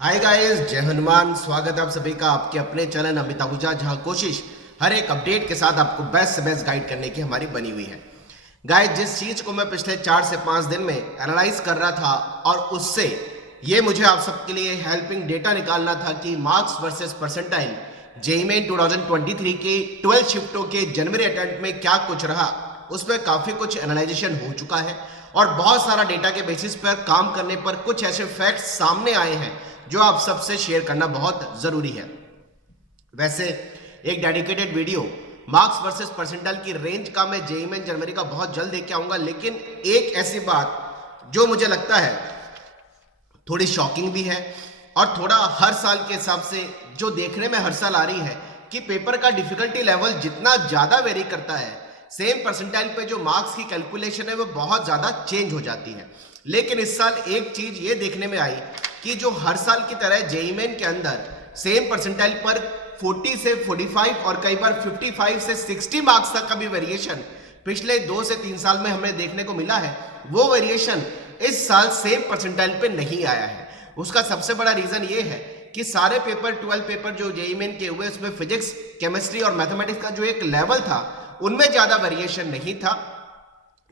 Hi guys, जय हनुमान। स्वागत है आप सभी का आपके अपने चैनल अमित आहूजा, जहां कोशिश हर एक अपडेट के साथ आपको बेस्ट से बेस्ट गाइड करने की हमारी बनी हुई है। गाइस, जिस चीज को मैं पिछले 4 से 5 दिन में एनालाइज कर रहा था और उससे ये मुझे आप सबके लिए हेल्पिंग डेटा निकालना था कि marks versus percentile JEE main 2023 के 12 शिफ्टों के जनवरी अटेम्प्ट में क्या कुछ रहा, उसमें काफी कुछ एनालाइजेशन हो चुका है और बहुत सारा डेटा के बेसिस पर काम करने पर कुछ ऐसे फैक्ट्स सामने आए हैं जो आप सबसे शेयर करना बहुत जरूरी है। वैसे एक dedicated video marks versus percentile की रेंज का मैं जेईई मेन जनवरी का बहुत जल्द लेके आऊंगा, लेकिन एक ऐसी बात जो मुझे लगता है थोड़ी शॉकिंग भी है और थोड़ा हर साल के हिसाब से जो देखने में हर साल आ रही है कि पेपर का डिफिकल्टी लेवल जितना ज्यादा वेरी करता है, सेम परसेंटाइल पे जो मार्क्स की कैलकुलेशन है वो बहुत ज्यादा चेंज हो जाती है। लेकिन इस साल एक चीज ये देखने में आई कि जो हर साल की तरह जेईई मेन के अंदर सेम परसेंटाइल पर 40 से 45 और कई बार 55 से 60 मार्क्स तक का भी वेरिएशन पिछले 2 से 3 साल में हमें देखने को मिला है, वो वेरिएशन इस साल सेम परसेंटाइल पे नहीं आया है। उसका सबसे बड़ा रीजन ये है कि सारे पेपर 12 पेपर जो जेईई मेन के हुए उसमें फिजिक्स, केमिस्ट्री और मैथमेटिक्स का जो एक लेवल था उनमें ज्यादा वेरिएशन नहीं था।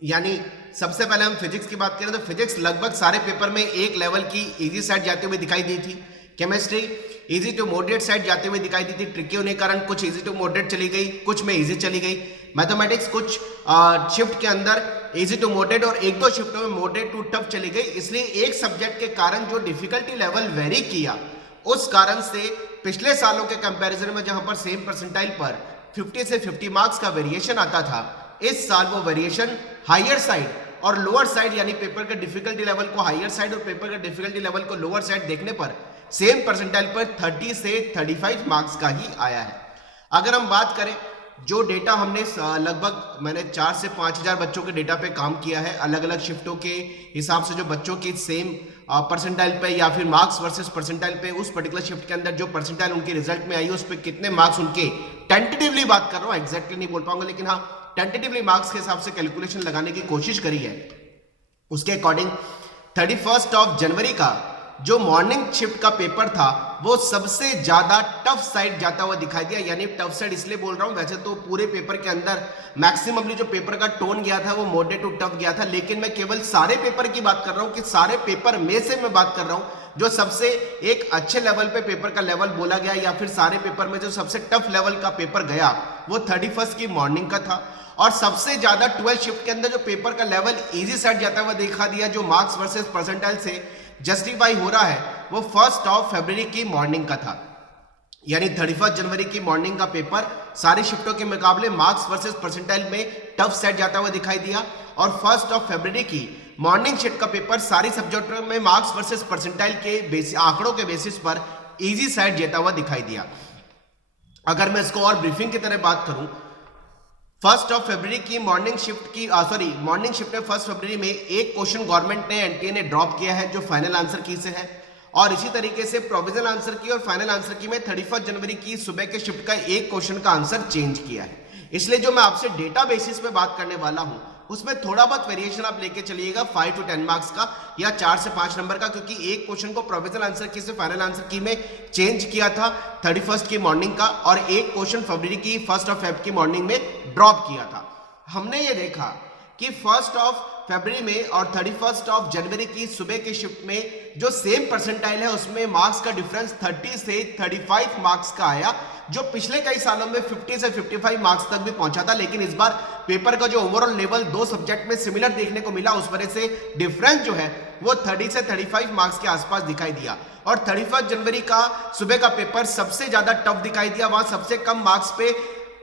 यानी सबसे पहले हम फिजिक्स की बात करें तो फिजिक्स लगभग सारे पेपर में एक लेवल की इजी साइड जाते हुए दिखाई दी थी। Chemistry easy to moderate side जाते हुए दिखाई दी थी, ट्रिकी होने के कारण कुछ इजी टू मॉडरेट चली गई, कुछ में इजी चली गई। मैथमेटिक्स कुछ शिफ्ट के अंदर इजी टू मॉडरेट और एक दो शिफ्टों में मॉडरेट टू टफ चली गई। इसलिए एक सब्जेक्ट के कारण जो डिफिकल्टी लेवल वेरी किया, उस कारण से पिछले सालों के कंपैरिजन में जहां पर सेम परसेंटाइल पर 50 से 50 मार्क्स का वेरिएशन आता था, इस साल वो वेरिएशन हायर साइड और लोअर साइड यानी पेपर के डिफिकल्टी लेवल को हायर साइड और पेपर के डिफिकल्टी लेवल को लोअर साइड देखने पर सेम परसेंटाइल पर 30 से 35 मार्क्स का ही आया है। अगर हम बात करें जो डेटा हमने लगभग मैंने 4 से 5,000 बच्चों के डेटा पे काम किया है, अलग अलग शिफ्टों के हिसाब से जो बच्चों की सेम परसेंटाइल पे या फिर मार्क्स वर्सेस परसेंटाइल पे उस पर्टिकुलर शिफ्ट के अंदर जो परसेंटाइल उनके रिजल्ट में आई उस पर कितने मार्क्स उनके, टेंटेटिवली बात कर रहा हूँ, एग्जैक्टली नहीं बोल पाऊंगा, लेकिन हाँ टेंटेटिवली मार्क्स के हिसाब से कैलकुलेशन लगाने की कोशिश करी है। उसके अकॉर्डिंग 31 जनवरी का जो मॉर्निंग शिफ्ट का पेपर था वो सबसे ज्यादा टफ साइड जाता हुआ दिखाई दिया। यानी टफ साइड इसलिए बोल रहा हूं, वैसे तो पूरे पेपर के अंदर मैक्सिममली जो पेपर का टोन गया था वो मॉडरेट टू टफ गया था, लेकिन मैं केवल सारे पेपर की बात कर रहा हूं कि सारे पेपर में से मैं बात कर रहा हूं जो सबसे एक अच्छे लेवल पे पेपर का लेवल बोला गया या फिर सारे पेपर में जो सबसे टफ लेवल का पेपर गया वो 31 की मॉर्निंग का था। और सबसे ज्यादा 12 शिफ्ट के अंदर जो पेपर का लेवल इजी साइड जाता हुआ दिखा दिया, जो मार्क्स वर्सेस परसेंटाइल से जस्टिफाई हो रहा है, वो 1 फरवरी की मॉर्निंग का था। यानी 31 जनवरी की मॉर्निंग का पेपर सारी शिफ्टों के मुकाबले मार्क्स वर्सेस परसेंटाइल में टफ सेट जाता हुआ दिखाई दिया और 1 फरवरी की मॉर्निंग शिफ्ट का पेपर सारी सब्जेक्टों में मार्क्स वर्सेस परसेंटाइल के आंकड़ों के बेसिस पर इजी साइड जाता हुआ दिखाई दिया। अगर मैं इसको और ब्रीफिंग की तरह बात करूं, 1 फरवरी की मॉर्निंग शिफ्ट की मॉर्निंग शिफ्ट में 1 फरवरी में एक क्वेश्चन गवर्नमेंट ने एनटीए ने ड्रॉप किया है जो फाइनल आंसर की से है, और इसी तरीके से प्रोविजनल आंसर की और फाइनल आंसर की में 31 जनवरी की सुबह के शिफ्ट का एक क्वेश्चन का आंसर चेंज किया है। इसलिए जो मैं आपसे डेटा बेसिस पे बात करने वाला हूं उसमें थोड़ा बहुत वेरिएशन आप लेके चलिएगा 5 to 10 मार्क्स का या 4 से 5 नंबर का, क्योंकि एक क्वेश्चन को प्रोविजनल आंसर की से फाइनल आंसर की में चेंज किया था 31 की मॉर्निंग का, और एक क्वेश्चन फरवरी की 1 फेब की मॉर्निंग में ड्रॉप किया था। हमने ये देखा कि 1 फरवरी में और 31 जनवरी की सुबह के शिफ्ट में जो सेम परसेंटाइल है उसमें मार्क्स का डिफरेंस 30 से 35 मार्क्स का आया, जो पिछले कई सालों में 50 से 55 मार्क्स तक भी पहुंचा था। लेकिन इस बार पेपर का जो ओवरऑल लेवल दो सब्जेक्ट में सिमिलर देखने को मिला, उस वजह से डिफरेंस जो है वो 30 से 35 मार्क्स के आसपास दिखाई दिया। और 31 जनवरी का सुबह का पेपर सबसे ज्यादा टफ दिखाई दिया, वहां सबसे कम मार्क्स पे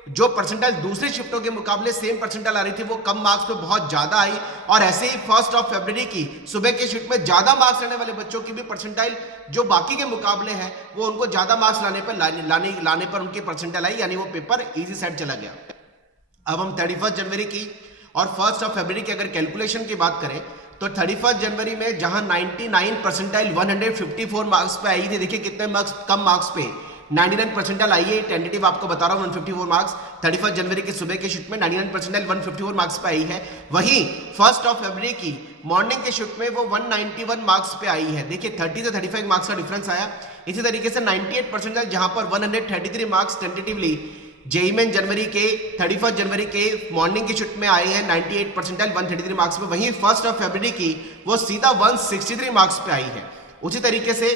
जो परसेंटाइल दूसरी शिफ्टों के मुकाबले सेम परसेंटाइल आ रही थी वो कम मार्क्स पे बहुत ज्यादा आई। और ऐसे ही 1 फरवरी की सुबह के शिफ्ट में ज्यादा मार्क्स लेने वाले बच्चों की भी परसेंटाइल जो बाकी के मुकाबले है वो उनको ज्यादा मार्क्स लाने पर उनकी परसेंटाइल आई, यानी वो पेपर इजी साइड चला गया। अब हम 31 जनवरी की और 1 फरवरी की अगर कैलकुलेशन की बात करें तो 31 जनवरी में जहां 99 परसेंटाइल 154 मार्क्स पे आई थी, देखिए कितने मार्क्स कम मार्क्स पे 99 परसेंटाइल आई है, टेंटेटिव आपको बता रहा हूं 154 मार्क्स। 31 जनवरी की सुबह के शिफ्ट में 99 परसेंटाइल 154 मार्क्स पे आई है। वहीं 1 फरवरी की मॉर्निंग के शिफ्ट में वो 191 मार्क्स पे आई है। देखिए 30 से 35 मार्क्स का डिफरेंस आया। इसी तरीके से 98 परसेंटाइल जहां पर 133 मार्क्स टेंटेटिवली जेईई मेन जनवरी के 31 जनवरी के मॉर्निंग की शिफ्ट में आए हैं 98 परसेंटाइल 133 मार्क्स पे। वहीं 1 फरवरी की वो सीधा 163 मार्क्स पे आई है। उसी तरीके से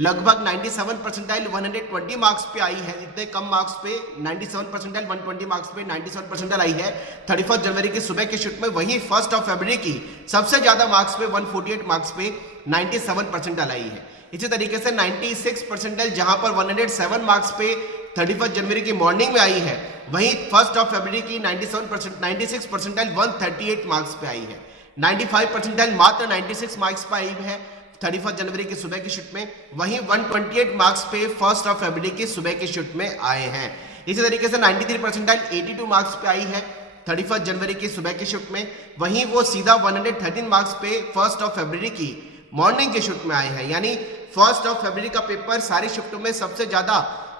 लगभग 97 परसेंटाइल 120 मार्क्स पे आई है। इतने कम मार्क्स पे 97 परसेंटाइल 120 मार्क्स पे 97 परसेंटाइल आई है 31 जनवरी की सुबह के शिफ्ट में। वहीं 1 फरवरी की सबसे ज्यादा मार्क्स पे 148 मार्क्स पे 97 परसेंटाइल आई है। इसी तरीके से 96 परसेंटाइल जहां पर 107 मार्क्स पे 31 जनवरी की मॉर्निंग में आई है। वहीं 1 फरवरी की 96 परसेंटाइल 138 मार्क्स पे आई है। 95 परसेंटाइल मात्र 96 मार्क्स पे आई है 31 जनवरी की सुबह की शिफ्ट में। वहीं 128 मार्क्स पे 1 फरवरी की सुबह की शिफ्ट में आए हैं। इसी तरीके से 93 परसेंटाइल 82 मार्क्स पे आई है 31 जनवरी की सुबह की शिफ्ट में। वहीं वो सीधा 113 मार्क्स पे 1 फरवरी की मॉर्निंग की शिफ्ट में आए हैं। यानी 1 फरवरी का पेपर सारी शिफ्टों में सबसे ज्यादा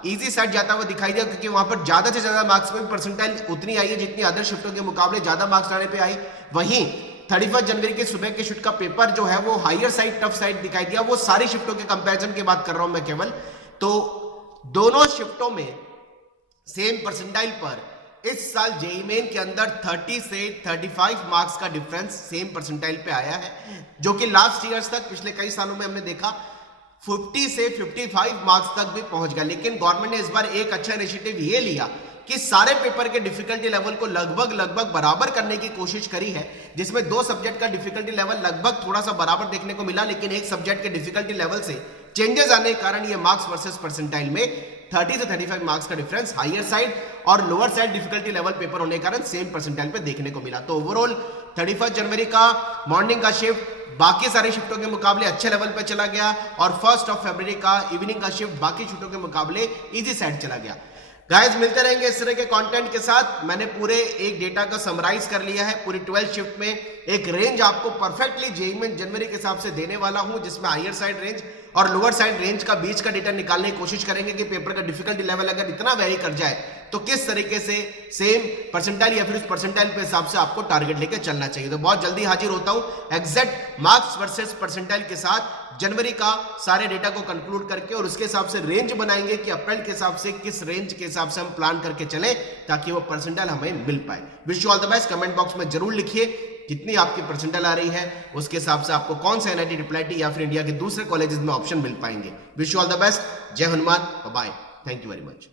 इजी सेट जाता हुआ दिखाई दिया, क्योंकि वहां पर ज्यादा से ज्यादा मार्क्स में परसेंटाइल उतनी आई है जितनी अदर शिफ्टों के मुकाबले ज्यादा मार्क्स लाने पे आई। वहीं 31 जनवरी के सुबह के शिफ्ट का पेपर जो है वो हायर साइड टफ साइड दिखाई दिया। वो सारी शिफ्टों के कंपैरिजन की बात कर रहा हूं मैं केवल। तो दोनों शिफ्टों में सेम परसेंटाइल पर इस साल जेईई मेन के अंदर 30 से 35 मार्क्स का डिफरेंस सेम परसेंटाइल पे आया है, जो कि लास्ट ईयर्स तक पिछले कई सालों में हमने देखा 50 से 55 मार्क्स तक भी पहुंच गया। लेकिन गवर्नमेंट ने इस बार एक अच्छा इनिशिएटिव ये लिया कि सारे पेपर के डिफिकल्टी लेवल को लगभग बराबर करने की कोशिश करी है, जिसमें 2 सब्जेक्ट का डिफिकल्टी लेवल लगभग थोड़ा सा बराबर देखने को मिला, लेकिन एक सब्जेक्ट के डिफिकल्टी लेवल से चेंजेस आने के कारण ये मार्क्स वर्सेस परसेंटाइल में 30 से 35 मार्क्स का डिफरेंस हायर साइड और lower side difficulty level paper होने के कारण सेम परसेंटाइल पे देखने को मिला। तो ओवरऑल 31 जनवरी का मॉर्निंग का शिफ्ट बाकी सारी शिफ्टों के मुकाबले अच्छे लेवल पे चला गया और 1 फरवरी का इवनिंग का शिफ्ट बाकी शिफ्टों के मुकाबले इजी साइड चला गया। गाइस मिलते रहेंगे इस तरह के कंटेंट के साथ। मैंने पूरे एक डेटा का समराइज कर लिया है, पूरी 12 शिफ्ट में एक रेंज आपको परफेक्टली जेईई मेन जनवरी के हिसाब से देने वाला हूं, जिसमें हायर साइड रेंज और लोअर साइड रेंज का बीच का डेटा निकालने की कोशिश करेंगे कि पेपर का डिफिकल्टी लेवल अगर इतना वेरी कर जाए तो किस तरीके से सेम परसेंटाइल या फिर उस परसेंटाइल पे हिसाब से आपको टारगेट लेके चलना चाहिए। तो बहुत जल्दी हाजिर होता हूं एग्जैक्ट मार्क्स वर्सेस परसेंटाइल के साथ जनवरी का सारे डेटा को कंक्लूड करके, और उसके हिसाब से रेंज बनाएंगे कि अप्रैल के हिसाब से किस रेंज के हिसाब से हम प्लान करके चलें ताकि वो परसेंटाइल हमें मिल पाए। Wish you all the best. Comment box में जरूर लिखिए कितनी आपकी परसेंटाइल आ रही है, उसके हिसाब से आपको कौन सा एनआईटी ट्रिपल आईटी या फिर इंडिया के दूसरे कॉलेजेस में ऑप्शन मिल पाएंगे। Wish you all the best. जय Hanuman, bye, thank you very much.